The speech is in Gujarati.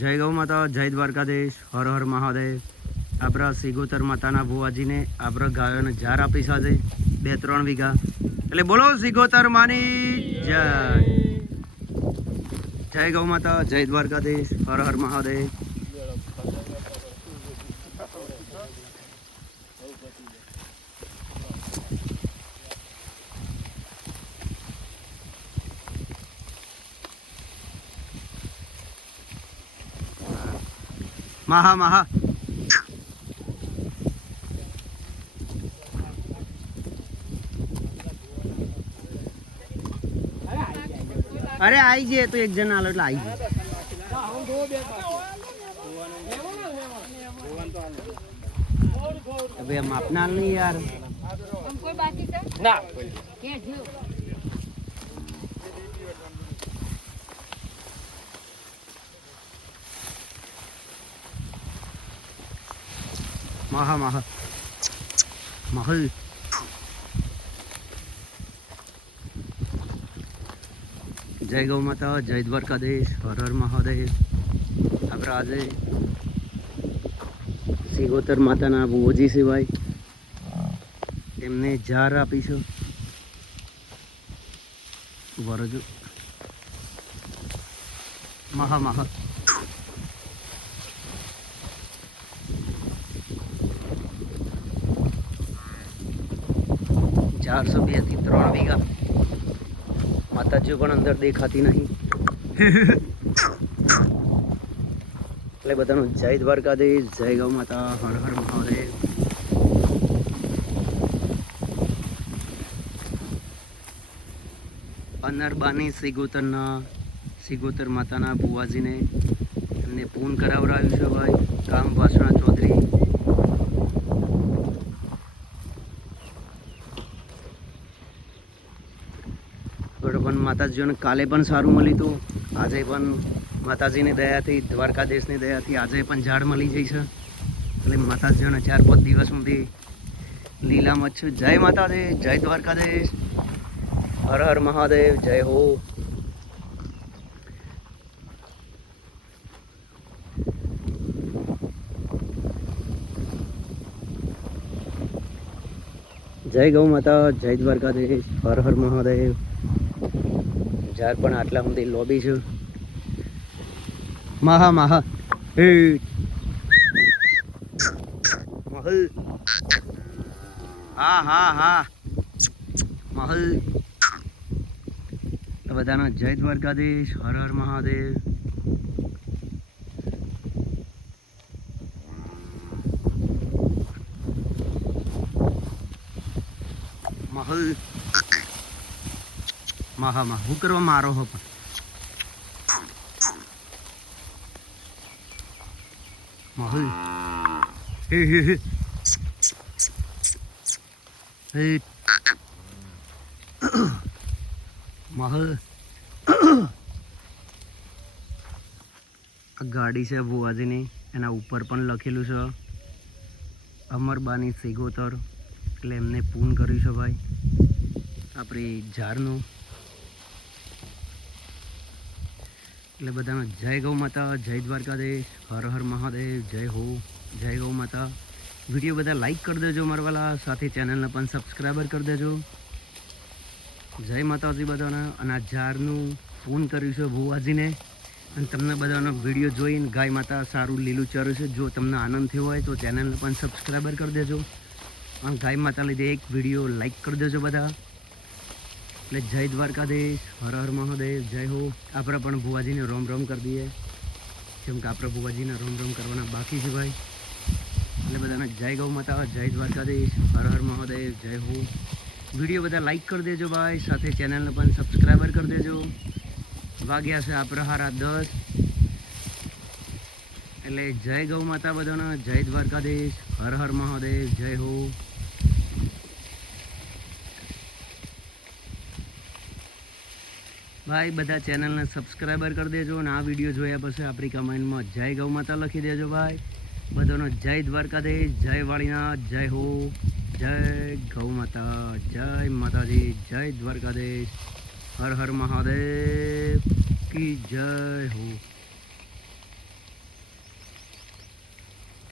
જય ગૌ માતા, જય દ્વારકાધીશ, હર હર મહાદેવ. આપણા સિગોતર માતાના ભુવાજીને આપણે ગાયોને ઝાર આપી સાથે 2-3 વીઘા. એટલે બોલો સિગોતર માની જય. જય ગૌ માતા, જય દ્વારકાધીશ, હર હર મહાદેવ. મહા મહા અરે આવી જઈએ તો એક જણ આલો એટલે આવી જાય. હવે માપના નહીં યાર. મહા મહા મહલ. જય ગૌ માતા, જય દ્વારકાધીશ, હર હર મહાદેવ. આપણે આજે સિગોતર માતાના ભુવોજી સિવાય એમને ઝાર આપીશું. વરજો મહા મહા 402 થી 3 વીઘા. માતાજીઓ પણ અંદર દેખાતી નહીં. એટલે બધાનું જય દ્વારકાધીશ, જય ગૌ માતા, હર હર મહાદેવ. અનરબાની સિગોતર માતાના ભુવાજીને એમને પૂન કરાવડાવ્યું છે ભાઈ કામ વાસણા ચૌધરી. પણ માતાજીઓને કાલે પણ સારું મળ્યું હતું. આજે પણ માતાજીની દયાથી, દ્વારકાધીશની દયાથી આજે પણ ઝાડ મળી જાય છે. એટલે માતાજીઓને 4-5 દિવસ સુધી લીલામાં જ છું. જય માતાજી, જય દ્વારકાધીશ, હર હર મહાદેવ, જય હો. જય ગૌ માતા, જય દ્વારકાધીશ, હર હર મહાદેવ. ઝાડ પણ આટલા સુધી લોબી છું. મહા મહા હે મહલ. હા હા હા મહલ. બધાનો જય દ્વારકાધીશ, હર હર મહાદેવ. મહલ મહા મહા હું કરવા મારો હો પણ મહલ. હે હે હે હે મહલ. આ ગાડી છે ભુવાજીની, એના ઉપર પણ લખેલું છે અમરબાની સિગોતર. એટલે એમને પૂન કર્યું છે ભાઈ આપણી ઝાડનું. એટલે બધાનો જય ગૌ માતા, જય દ્વારકાધીશ, હર હર મહાદેવ, જય હો. જય ગૌ માતા. વિડીયો બધા લાઈક કરી દેજો મારા વાલા, સાથે ચેનલને પણ સબસ્ક્રાઈબર કરી દેજો. જય માતાજી બધાને. અને આ ઝાડનું પૂન કર્યું છે ભુવાજીને. અને તમને બધાનો વિડીયો જોઈને ગાય માતા સારું લીલું ચરું છે. જો તમને આનંદ થયો હોય તો ચેનલને પણ સબસ્ક્રાઈબર કરી દેજો. અને ગાય માતા લીધે એક વિડીયો લાઈક કરી દેજો બધા. એટલે જય દ્વારકાધીશ, હર હર મહાદેવ, જય હો. આપણે પણ ભુવાજીને રોમ રોમ કરી દઈએ, કેમ કે આપણે ભુવાજીને રોમ રોમ કરવાના બાકી છે ભાઈ. એટલે બધાને જય ગૌ માતા, જય દ્વારકાધીશ, હર હર મહાદેવ, જય હો. વિડીયો બધા લાઈક કરી દેજો ભાઈ, સાથે ચેનલને પણ સબસ્ક્રાઈબર કરી દેજો. વાગ્યા છે આપણે 10:30. એટલે જય ગૌ માતા બધાને, જય દ્વારકાધીશ, હર હર મહાદેવ, જય હો. ભાઈ બધા ચેનલને સબસ્ક્રાઈબર કરી દેજો. અને આ વિડીયો જોયા પછી આપણી કમેન્ટમાં જય ગૌ માતા લખી દેજો ભાઈ. બધાનો જય દ્વારકાધીશ, જય વાળીનાથ, જય હો. જય ગૌ માતા, જય માતાજી, જય દ્વારકાધીશ, હર હર મહાદેવ કી જય હો.